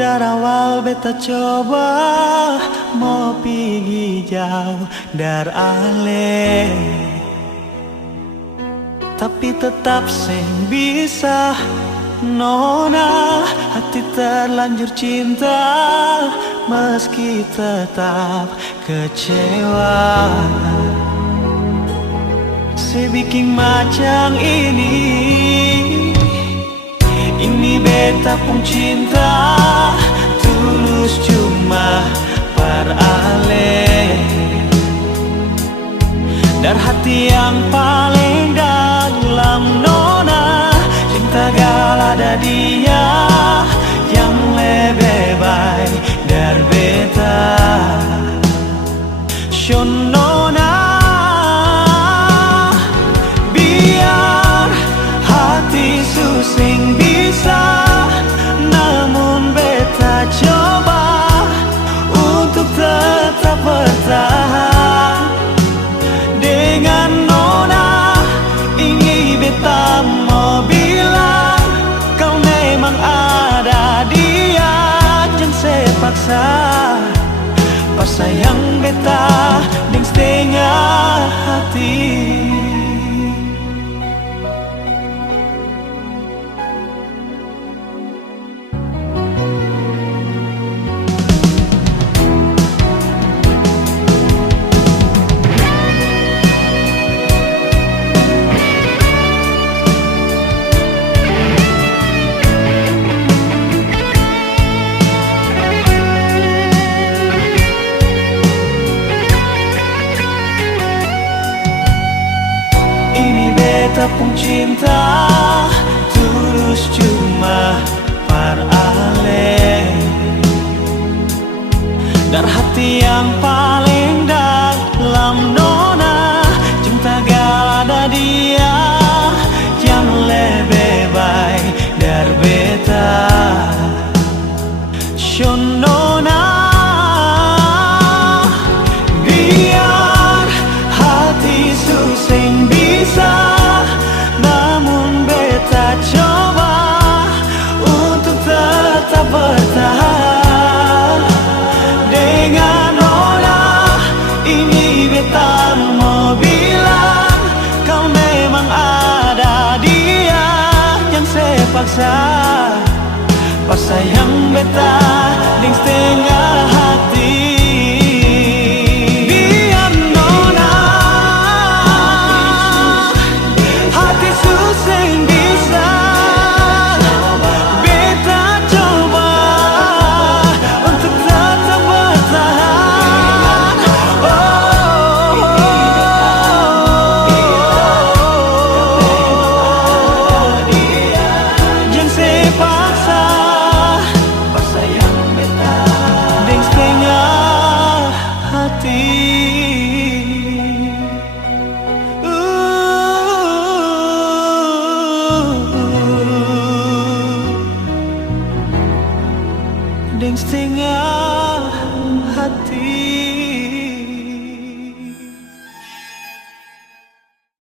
Dari awal beta coba mau pergi jauh dari ale, tapi tetap seng bisa nona. Hati terlanjur cinta meski tetap kecewa. Sebikin macam ini beta pun cinta tulus cuma per ale. Dari hati yang paling dalam nona, cinta gal ada dia yang lebih baik dari beta. Nona, biar hati susing bisa, namun beta coba untuk tetap bertahan dengan nona. Ini beta mau bilang, kau memang ada dia, jangan sepaksa. Pas sayang beta deng setengah hati. Beta pun cinta tulus cuma par ale. Dari hati yang paling dalam nona, cinta gal ada dia yang lebih baik dari beta. Nona, biar hati susing bisa, namun beta coba untuk tetap bertahan dengan nona. Ini beta mau bilang, kau memang ada dia yang sepaksa. Pas sayang beta deng setengah